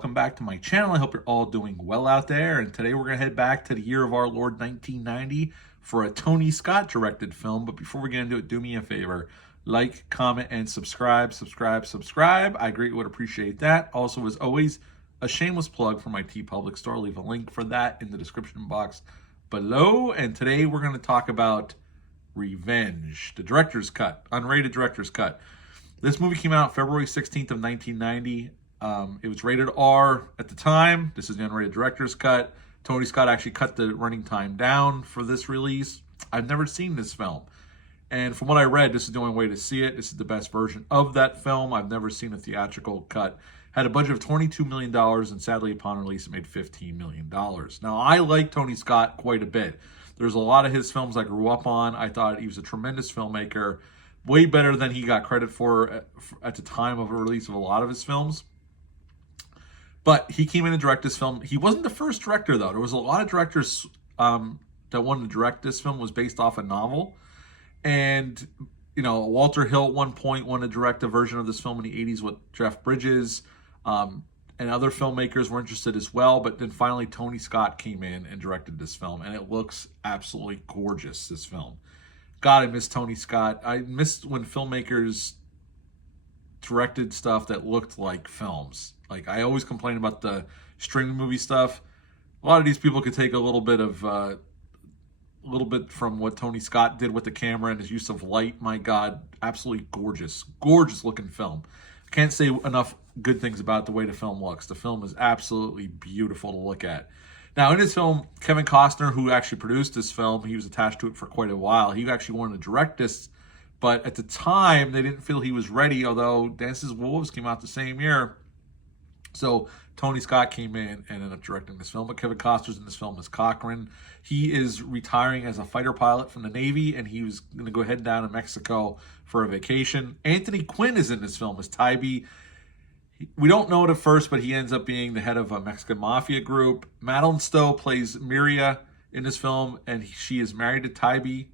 welcome back to my channel. I hope you're all doing well out there. And today we're going to head back to the year of our Lord 1990 for a Tony Scott directed film. But before we get into it, do me a favor. Like, comment, and subscribe. I greatly would appreciate that. Also, as always, a shameless plug for my TeePublic store. I'll leave a link for that in the description box below. And today we're going to talk about Revenge, the director's cut, unrated director's cut. This movie came out February 16th of 1990. It was rated R at the time. This is the unrated director's cut. Tony Scott actually cut the running time down for this release. I've never seen this film. And from what I read, this is the only way to see it. This is the best version of that film. I've never seen a theatrical cut. Had a budget of $22 million, and sadly, upon release, it made $15 million. Now, I like Tony Scott quite a bit. There's a lot of his films I grew up on. I thought he was a tremendous filmmaker. Way better than he got credit for at the time of the release of a lot of his films. But he came in and directed this film. He wasn't the first director, though. There was a lot of directors that wanted to direct this film. It was based off a novel. And, you know, Walter Hill at one point wanted to direct a version of this film in the 80s with Jeff Bridges. And other filmmakers were interested as well. But then finally, Tony Scott came in and directed this film. And it looks absolutely gorgeous, this film. God, I miss Tony Scott. I missed when filmmakers directed stuff that looked like films. Like, I always complain about the streaming movie stuff. A lot of these people could take a little bit from what Tony Scott did with the camera and his use of light. My God, absolutely gorgeous. Gorgeous looking film. I can't say enough good things about the way the film looks. The film is absolutely beautiful to look at. Now, in this film, Kevin Costner, who actually produced this film, he was attached to it for quite a while. He actually wanted to direct this, but at the time, they didn't feel he was ready, although Dances with Wolves came out the same year. So Tony Scott came in and ended up directing this film, but Kevin Costner's in this film as Cochran. He is retiring as a fighter pilot from the Navy, and he was going to go head down to Mexico for a vacation. Anthony Quinn is in this film as Tybee. We don't know it at first, but he ends up being the head of a Mexican mafia group. Madeline Stowe plays Miria in this film, and she is married to Tybee.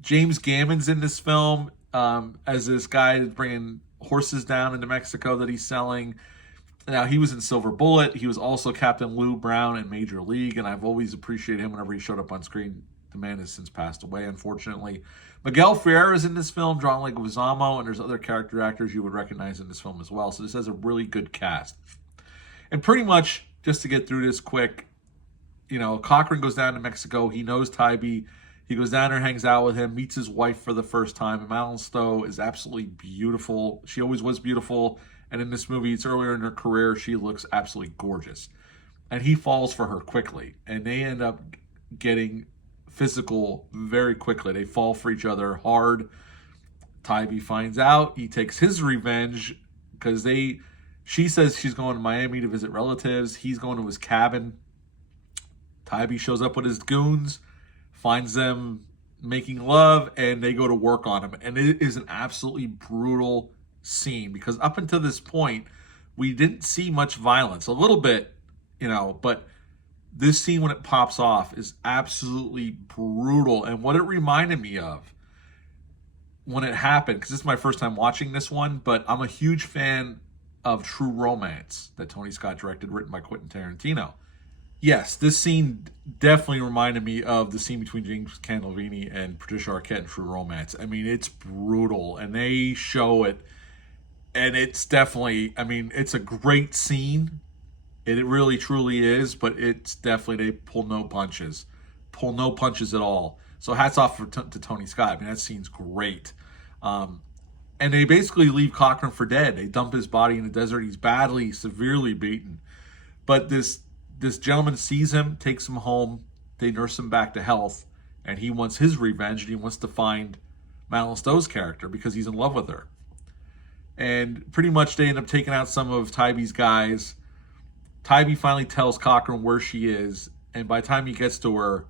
James Gammon's in this film as this guy bringing horses down into Mexico that he's selling. Now, he was in Silver Bullet. He was also Captain Lou Brown in Major League, and I've always appreciated him whenever he showed up on screen. The man has since passed away, unfortunately. Miguel Ferrer is in this film, John Leguizamo, and there's other character actors you would recognize in this film as well. So this has a really good cast. And pretty much, just to get through this quick, you know, Cochran goes down to Mexico. He knows Tybee. He goes down there, hangs out with him, meets his wife for the first time. And Madeline Stowe is absolutely beautiful. She always was beautiful. And in this movie, it's earlier in her career, she looks absolutely gorgeous. And he falls for her quickly. And they end up getting physical very quickly. They fall for each other hard. Tybee finds out. He takes his revenge because she says she's going to Miami to visit relatives. He's going to his cabin. Tybee shows up with his goons, finds them making love, and they go to work on him. And it is an absolutely brutal scene because up until this point, we didn't see much violence. A little bit, you know, but this scene, when it pops off, is absolutely brutal. And what it reminded me of when it happened, because this is my first time watching this one, but I'm a huge fan of True Romance that Tony Scott directed, written by Quentin Tarantino. Yes, this scene definitely reminded me of the scene between James Gandolfini and Patricia Arquette in True Romance. I mean, it's brutal, and they show it, and it's definitely, I mean, it's a great scene. It really, truly is, but it's definitely, they pull no punches. Pull no punches at all. So hats off to Tony Scott. I mean, that scene's great. And they basically leave Cochran for dead. They dump his body in the desert. He's badly, severely beaten. But this gentleman sees him, takes him home. They nurse him back to health. And he wants his revenge, and he wants to find Madeline Stowe's character because he's in love with her. And pretty much they end up taking out some of Tybee's guys. Tybee finally tells Cochran where she is, and by the time he gets to her,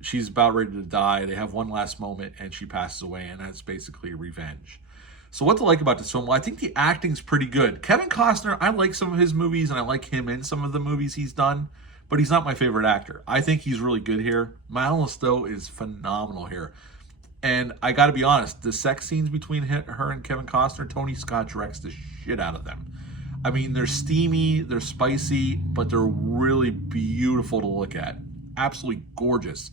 she's about ready to die. They have one last moment, and she passes away, and that's basically revenge. So what to like about this film? Well, I think the acting's pretty good. Kevin Costner, I like some of his movies, and I like him in some of the movies he's done, but he's not my favorite actor. I think he's really good here. Madeline Stowe is phenomenal here. And I got to be honest, the sex scenes between her and Kevin Costner, Tony Scott directs the shit out of them. I mean, they're steamy, they're spicy, but they're really beautiful to look at. Absolutely gorgeous.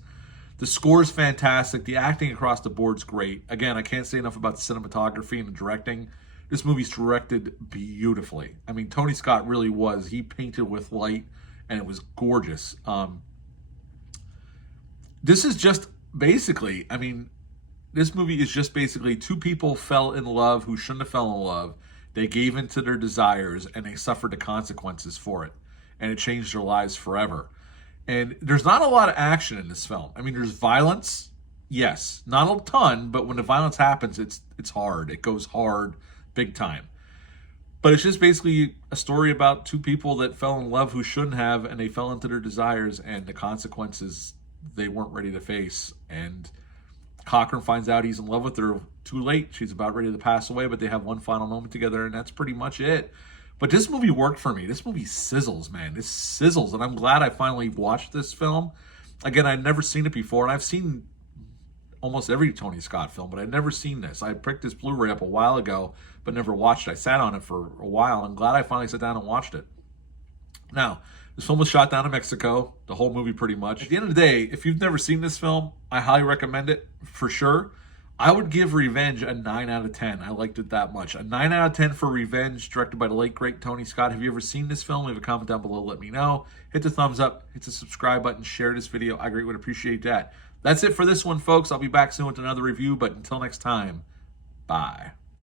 The score is fantastic. The acting across the board's great. Again, I can't say enough about the cinematography and the directing. This movie's directed beautifully. I mean, Tony Scott really was. He painted with light, and it was gorgeous. This is just basically, I mean, this movie is just basically two people fell in love who shouldn't have fell in love. They gave in to their desires, and they suffered the consequences for it. And it changed their lives forever. And there's not a lot of action in this film. I mean, there's violence, yes. Not a ton, but when the violence happens, it's hard. It goes hard, big time. But it's just basically a story about two people that fell in love who shouldn't have, and they fell into their desires, and the consequences they weren't ready to face. And Cochran finds out he's in love with her too late. She's about ready to pass away, but they have one final moment together, and that's pretty much it. But this movie worked for me. This movie sizzles, man. This sizzles, and I'm glad I finally watched this film. Again, I'd never seen it before, and I've seen almost every Tony Scott film, but I'd never seen this. I picked this Blu-ray up a while ago, but never watched it. I sat on it for a while, and I'm glad I finally sat down and watched it. Now, this film was shot down in Mexico, the whole movie pretty much. At the end of the day, if you've never seen this film, I highly recommend it, for sure. I would give Revenge a 9 out of 10. I liked it that much. A 9 out of 10 for Revenge, directed by the late, great Tony Scott. Have you ever seen this film? Leave a comment down below. Let me know. Hit the thumbs up. Hit the subscribe button. Share this video. I greatly would appreciate that. That's it for this one, folks. I'll be back soon with another review. But until next time, bye.